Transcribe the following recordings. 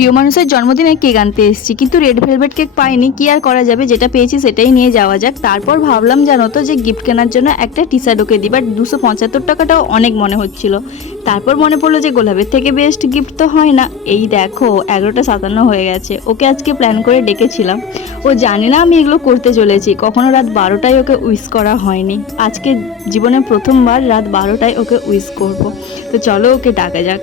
প্রিয় মানুষের জন্মদিনে কেক আনতে এসেছি, কিন্তু রেড ভেলভেট কেক পাইনি। কি আর করা যাবে? যেটা পেয়েছি সেটাই নিয়ে যাওয়া যাক। তারপর ভাবলাম, জানো তো, যে গিফট কেনার জন্য একটা টি শার্ট ওকে দিই বাট দুশো পঁচাত্তর টাকাটাও অনেক মনে হচ্ছিল। তারপর মনে পড়ল যে গোলাপের থেকে বেস্ট গিফট তো হয় না। এই দেখো, এগারোটা সাতান্ন হয়ে গেছে। ওকে আজকে প্ল্যান করে ডেকেছিলাম। ও জানে না আমি এগুলো করতে চলেছি। কখনো রাত বারোটায় ওকে উইশ করা হয়নি। আজকে জীবনে প্রথমবার রাত বারোটায় ওকে উইশ করব। তো চলো ওকে ডাকা যাক।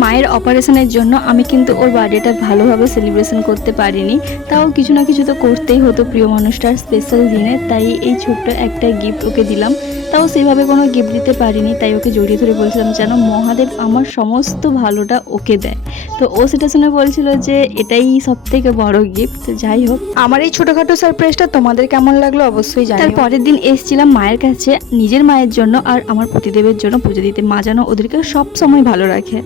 মায়ের অপারেশনের জন্য আমি কিন্তু ওর বার্থডেটা ভালোভাবে সেলিব্রেশন করতে পারিনি। তাও কিছু না কিছু তো করতেই হতো প্রিয় মানুষটার স্পেশাল দিনে তাই এই ছোট্ট একটা গিফট ওকে দিলাম। তাও সেভাবে কোনো গিফট দিতে পারিনি তাই ওকে জড়িয়ে ধরে বলছিলাম যেন মহাদেব আমার সমস্ত ভালোটা ওকে দেয়। তো ও সেটা শুনে বলছিল যে এটাই সব থেকে বড় গিফট যাই হোক। আমার এই ছোটোখাটো সারপ্রাইজটা তোমাদের কেমন লাগল অবশ্যই তার জানাও পরের দিন এসেছিলাম মায়ের কাছে নিজের মায়ের জন্য আর আমার প্রতিদেবের জন্য পুজো দিতে। মা যেন ওদেরকে সব সময় ভালো রাখে।